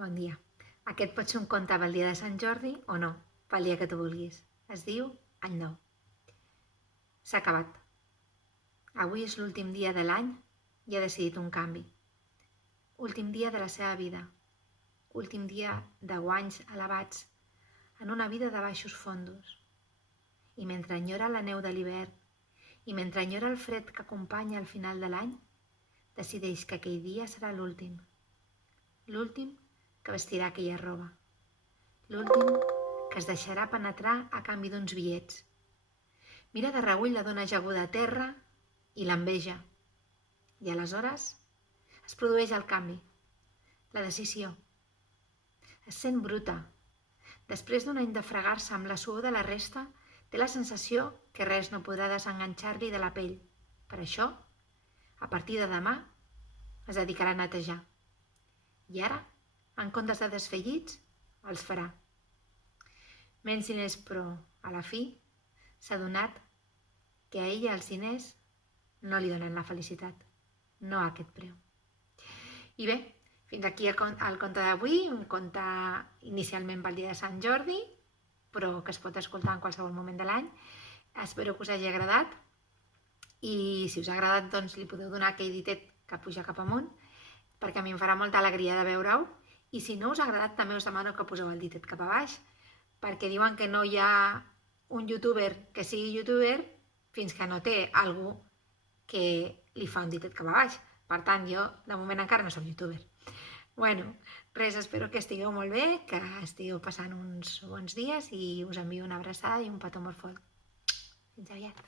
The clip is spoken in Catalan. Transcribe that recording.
Bon dia. Aquest pot ser un conte pel dia de Sant Jordi o no, pel dia que tu vulguis. Es diu Any Nou. S'ha acabat. Avui és l'últim dia de l'any i ha decidit un canvi. Últim dia de la seva vida. Últim dia de guanys elevats en una vida de baixos fondos. I mentre enyora la neu de l'hivern i mentre enyora el fred que acompanya al final de l'any, decideix que aquell dia serà l'últim. L'últim que vestirà aquella roba. L'últim que es deixarà penetrar a canvi d'uns bitllets. Mira de reüll la dona ajaguda a terra i l'enveja. I aleshores es produeix el canvi, la decisió. Es sent bruta. Després d'un any de fregar-se amb la suor de la resta, té la sensació que res no podrà desenganxar-li de la pell. Per això, a partir de demà, es dedicarà a netejar. I ara, en comptes de desfer llits, els farà. Menys diners, però, a la fi, s'ha adonat que a ella els diners no li donen la felicitat, no a aquest preu. I bé, fins aquí el conte d'avui, un conte inicialment pel dia de Sant Jordi, però que es pot escoltar en qualsevol moment de l'any. Espero que us hagi agradat i si us ha agradat doncs li podeu donar aquell ditet que puja cap amunt, perquè a mi em farà molta alegria de veure-ho, i si no us ha agradat també us demano que poseu el ditet cap a baix, perquè diuen que no hi ha un youtuber que sigui youtuber fins que no té algú que li fa un ditet cap a baix. Per tant, jo de moment encara no soc youtuber. Bueno, res, espero que estigueu molt bé, que estigueu passant uns bons dies i us envio una abraçada i un petó molt fort. Fins aviat.